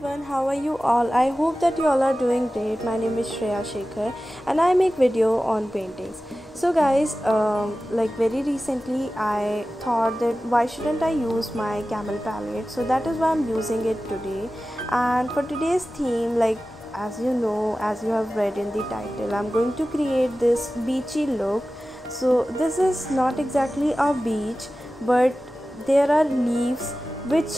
everyone, how are you all? I hope that you all are doing great. My name is Shreya Shekhar and I make video on paintings. So guys, like very recently I thought that why shouldn't I use my camel palette, so that is why I'm using it today. And for today's theme, like as you know, as you have read in the title, I'm going to create this beachy look. So this is not exactly a beach, but there are leaves which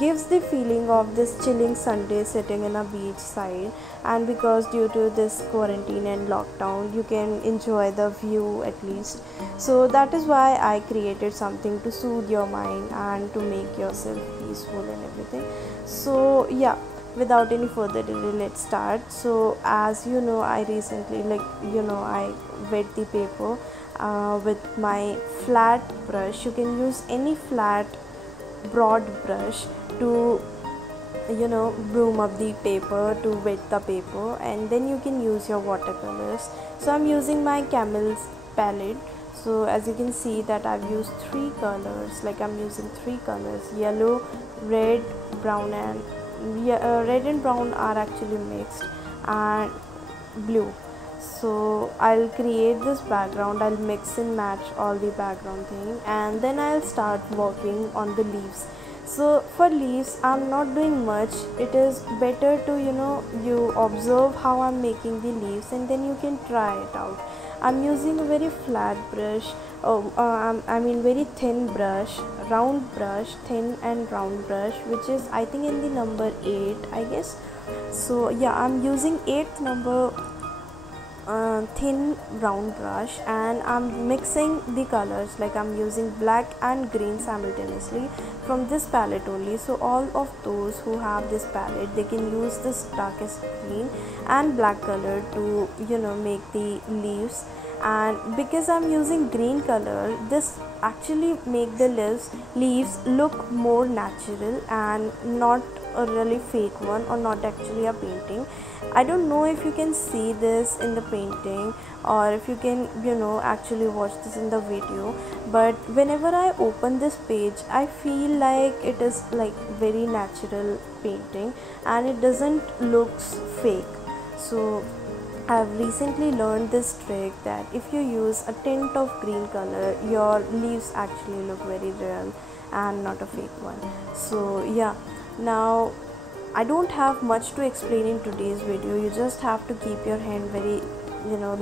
gives the feeling of this chilling Sunday sitting in a beach side. And because due to this quarantine and lockdown you can enjoy the view at least, so that is why I created something to soothe your mind and to make yourself peaceful and everything. So yeah, without any further delay, let's start. So as you know, I recently I wet the paper with my flat brush. You can use any flat broad brush to broom up the paper, to wet the paper, and then you can use your watercolors. So I'm using my camel's palette. So as you can see that I've used three colors, like I'm using three colors: yellow, red, brown, and red and brown are actually mixed, and blue. So I'll create this background, I'll mix and match all the background thing, and then I'll start working on the leaves. So for leaves I'm not doing much. It is better to you observe how I'm making the leaves and then you can try it out. I'm using a very flat brush, I mean very thin brush, round brush, thin and round brush, which is I think in the number 8 I guess. So yeah, I'm using 8th number thin round brush, and I'm mixing the colors, like I'm using black and green simultaneously from this palette only. So all of those who have this palette, they can use this darkest green and black color to make the leaves. And because I'm using green color, this actually make the leaves look more natural and not a really fake one, or not actually a painting. I don't know if you can see this in the painting or if you can actually watch this in the video, but whenever I open this page I feel like it is like very natural painting and it doesn't looks fake. So I've recently learned this trick that if you use a tint of green color, your leaves actually look very real and not a fake one. So yeah, now I don't have much to explain in today's video. You just have to keep your hand very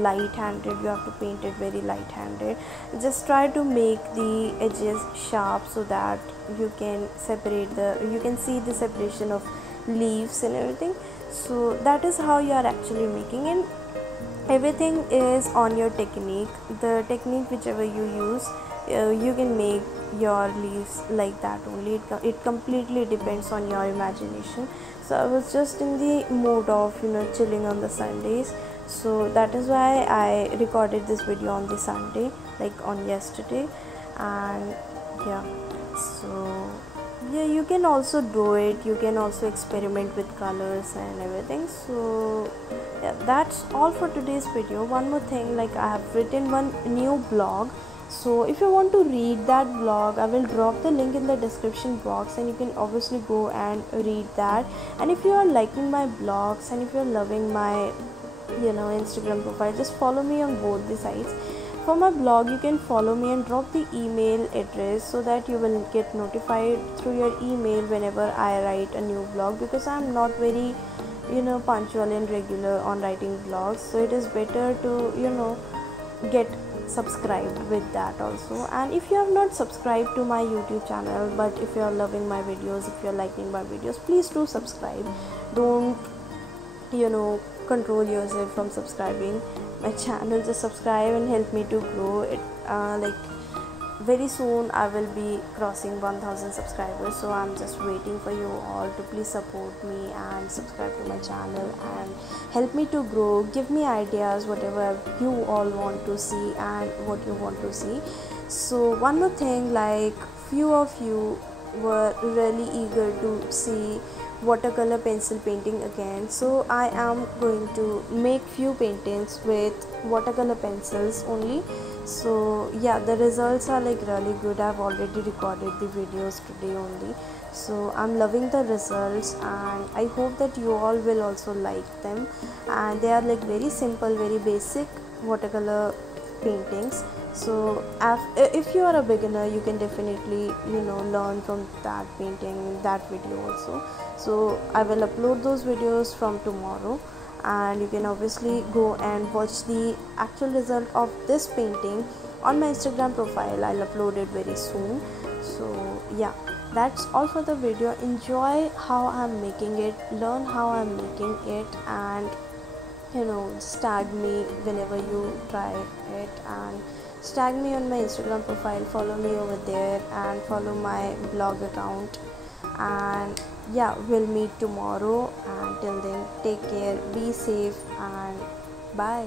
light handed. You have to paint it very light handed. Just try to make the edges sharp so that you can you can see the separation of leaves and everything. So that is how you are actually making, and everything is on your technique. The technique whichever you use, you can make your leaves like that only. It completely depends on your imagination. So I was just in the mood of chilling on the Sundays, so that is why I recorded this video on the Sunday, like on yesterday. And yeah, so yeah, you can also do it, you can also experiment with colors and everything. So yeah, that's all for today's video. One more thing, like I have written one new blog, so if you want to read that blog, I will drop the link in the description box and you can obviously go and read that. And if you are liking my blogs and if you are loving my Instagram profile, just follow me on both the sites. For my blog, you can follow me and drop the email address so that you will get notified through your email whenever I write a new blog, because I'm not very punctual and regular on writing blogs. So it is better to get subscribed with that also. And if you have not subscribed to my YouTube channel, but if you are loving my videos, if you are liking my videos, please do subscribe. Don't control yourself from subscribing my channel. Just subscribe and help me to grow it. Like very soon I will be crossing 1000 subscribers, so I'm just waiting for you all to please support me and subscribe to my channel and help me to grow. Give me ideas, whatever you all want to see and what you want to see. So one more thing, like few of you were really eager to see watercolor pencil painting again. So I am going to make few paintings with watercolor pencils only. So yeah, the results are like really good. I've already recorded the videos today only, so I'm loving the results, and I hope that you all will also like them. And they are like very simple, very basic watercolor paintings. So if you are a beginner, you can definitely learn from that painting, that video also. So I will upload those videos from tomorrow, and you can obviously go and watch the actual result of this painting on my Instagram profile. I'll upload it very soon. So yeah, that's all for the video. Enjoy how I'm making it, learn how I'm making it, and just tag me whenever you try it, and just tag me on my Instagram profile, follow me over there, and follow my blog account. And yeah, we'll meet tomorrow, and till then, take care, be safe, and bye.